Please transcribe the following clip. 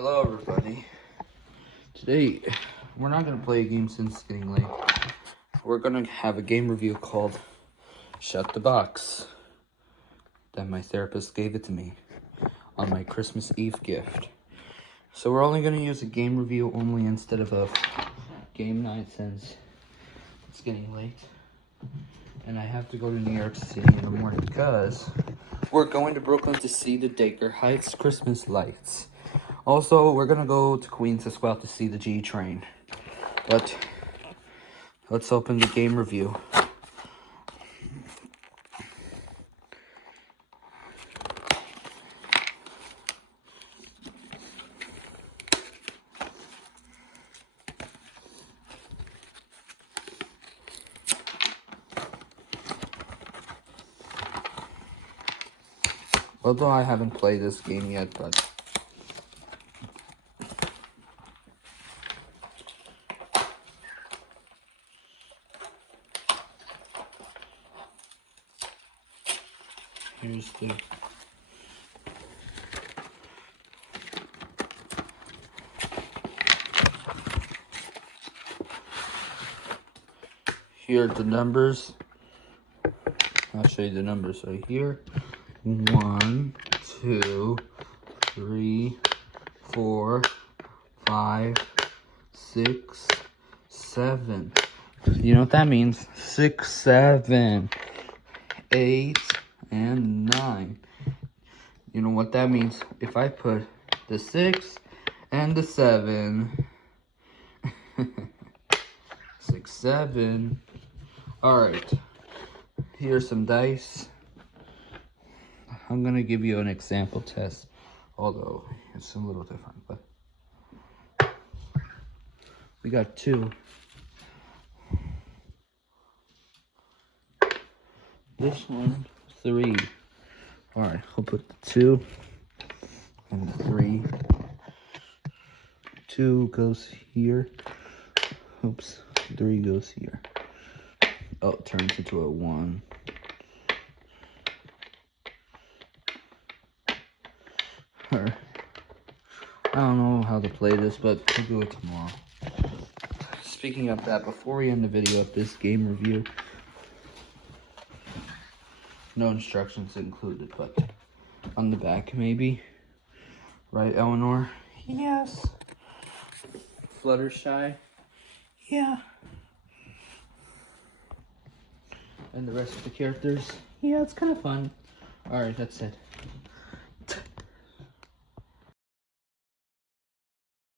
Hello everybody. Today, we're not going to play a game since it's getting late. We're going to have a game review called Shut the Box. That my therapist gave it to me on my Christmas Eve gift. So we're only going to use a game review only instead of a game night since it's getting late. And I have to go to New York City in the morning because we're going to Brooklyn to see the Dacre Heights Christmas lights. Also, we're going to go to Queens as well to see the G train. But let's open the game review. Although I haven't played this game yet, but here's here are the numbers. I'll show you the numbers right here. 1, 2, 3, 4, 5, 6, 7. You know what that means? 6, 7, 8, and 9. You know what that means? If I put the 6 and the 7. 6, 7. Alright. Here's some dice. I'm gonna give you an example test, although it's a little different, but we got 2. This one, 3. Alright, I'll put the 2 and the 3. 2 goes here. Oops, 3 goes here. Oh, it turns into a 1. I don't know how to play this, but we'll do it tomorrow. Speaking of that, before we end the video of this game review, no instructions included, but on the back maybe. Right, Elinor? Yes. Fluttershy? Yeah. And the rest of the characters? Yeah, it's kind of fun. Alright, that's it.